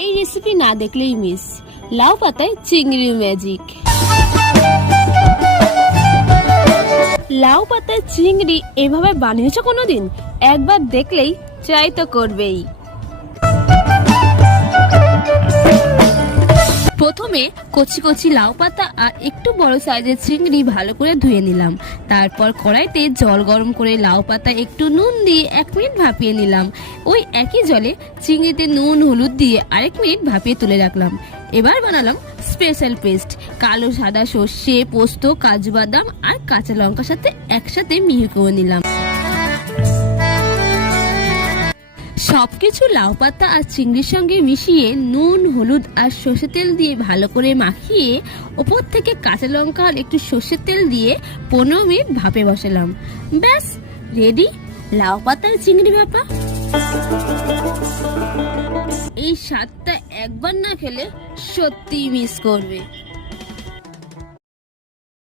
এই রেসিপি না দেখলেই মিস। লাউ পাতায় চিংড়ি ম্যাজিক। লাউ পাতায় চিংড়ি এভাবে বানিয়েছো কোনোদিন? একবার দেখলেই ট্রাই তো করবেই। প্রথমে কচি কচি লাউ পাতা আর একটু বড় সাইজের চিংড়ি ভালো করে ধুয়ে নিলাম। তারপর কড়াইতে জল গরম করে লাউ পাতা একটু নুন দিয়ে 1 মিনিট ভাপিয়ে নিলাম। ওই একই জলে চিংড়িতে নুন হলুদ দিয়ে আরেক মিনিট ভাপিয়ে তুলে রাখলাম। এবার বানালাম স্পেশাল পেস্ট। কালো সাদা সর্ষে, পোস্ত, কাজু বাদাম আর কাঁচা লঙ্কার সাথে একসাথে মিহি করে নিলাম। সবকিছু লাউ পাতা আর চিংড়ির সঙ্গে মিশিয়ে নুন হলুদ আর সর্ষের তেল দিয়ে ভালো করে মাখিয়ে ওপর থেকে কাঁচা লঙ্কা আর একটু সর্ষের তেল দিয়ে 15 মিনিট ভাপে বসালাম। ব্যাস রেডি লাউ পাতার চিংড়ি ভাপা। এই স্বাদটা একবার না খেলে সত্যিই মিস করবে।